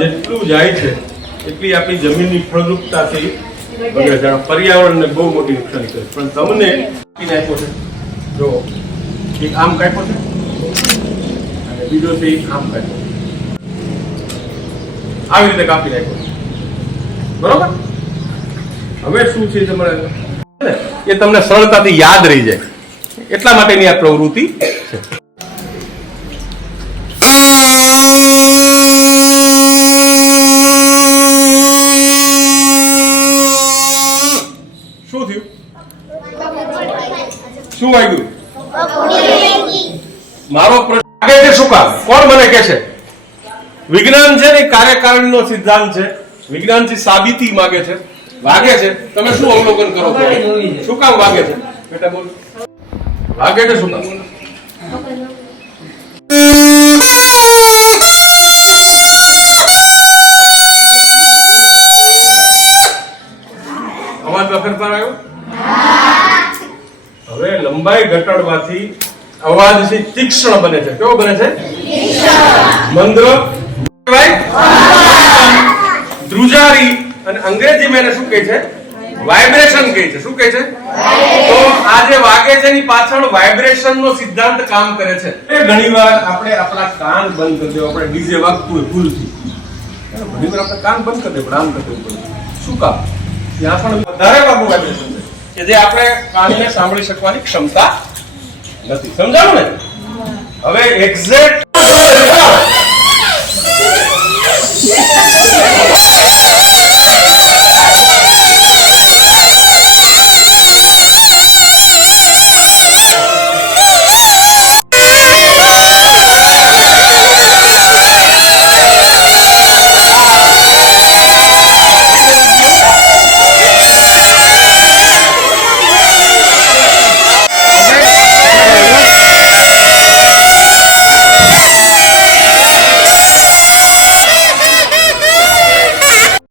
જેટલું જાય છે એટલી આપણી જમીનની ફળદ્રુપતાથી બગડે છે, પર્યાવરણને બહુ મોટી નુકસાની કરે. પણ તમને કાપી નાખ્યો છે, જો એક આમ કાપ્યો છે અને બીજો છે એક આમ કાપ્યો, આવી રીતે કાપી નાખ્યો છે, બરોબર? હવે શું છે તમારે એ તમને સરળતાથી યાદ રહી જાય એટલા માટેની આ પ્રવૃત્તિ છે. શું થયું? શું વાગ્યું? મારો પ્રશ્ન છે શું કામ? કોણ મને કહે છે? વિજ્ઞાન છે ને કાર્યકારણીનો સિદ્ધાંત છે, વિજ્ઞાનથી સાબિતી માંગે છે, વાગે છે. તમે શું અવલોકન કરો છો? શું કામ વાગે છે? બેટા બોલો, વાગે છે શું કામ? અવાજમાં ફેરફાર આવ્યો? હવે લંબાઈ ઘટાડવાથી અવાજ છે તીક્ષ્ણ બને છે. કેવો બને છે? મંદ્ર, ધ્રુજારી, અને અંગ્રેજીમાં એને શું કહે છે? વાઇબ્રેશન કહે છે. શું કહે છે? તો આ જે વાગે છે એની પાછળ વાઇબ્રેશન નો સિદ્ધાંત કામ કરે છે. ઘણીવાર આપણે આપણા કાન બંધ કરી દેવા, આપણે ડીજે વાગતું હોય ભૂલથી, ઘણીવાર આપણે કાન બંધ કરી દે, પણ આમ કરી દેવું. શું કામ? ત્યાં પણ વધારે વાગું વાઇબ્રેશન છે કે જે આપણે કાનને સાંભળી શકવાની ક્ષમતા નથી. સમજાણું ને? હવે એક્ઝેક્ટ